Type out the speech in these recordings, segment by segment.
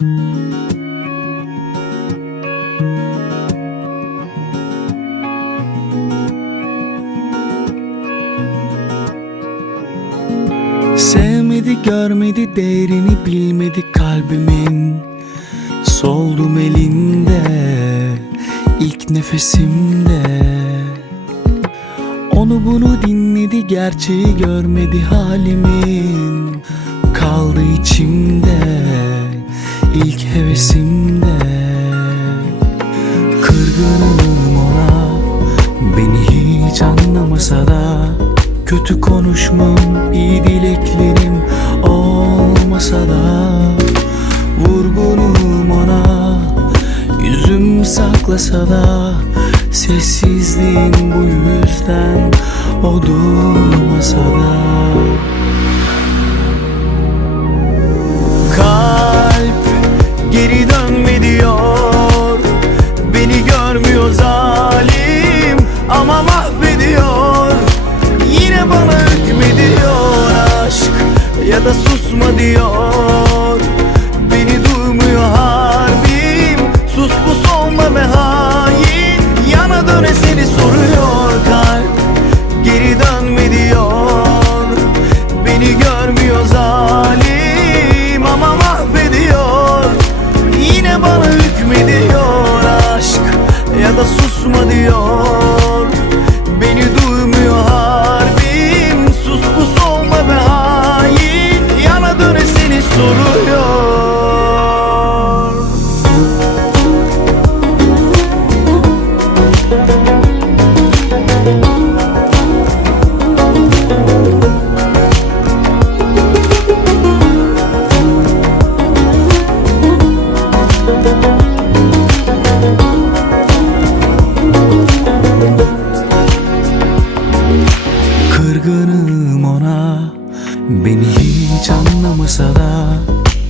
Sevmedi görmedi değerini bilmedi kalbimin. Soldum elinde ilk nefesimde. Onu bunu dinledi gerçeği görmedi halimin. Kaldı içimde ilk hevesimde. Kırgınım ona Beni hiç anlamasa da. Kötü konuşmam iyi dileklerim olmasa da. Vurgunum ona Yüzüm saklasa da. Sessizliğim bu yüzden O durmasa da ya da susma diyor. Beni duymuyor harbim. Sus bu solma ve hain. Yana döne seni soruyor kalp. Geri dönme diyor. Beni görmüyor zalim ama mahvediyor. Yine bana hükmediyor aşk ya da susma diyor Kırgınım ona Beni hiç anlamasa da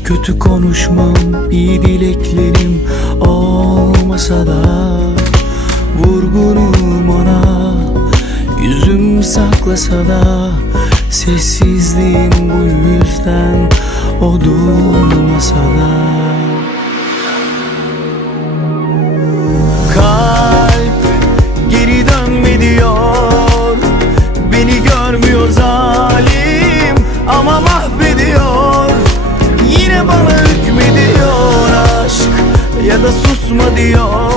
Kötü konuşmam iyi dileklerim olmasa da Vurgunum ona Yüzüm saklasa da Sessizliğim bu yüzden O durmasa da susma diyor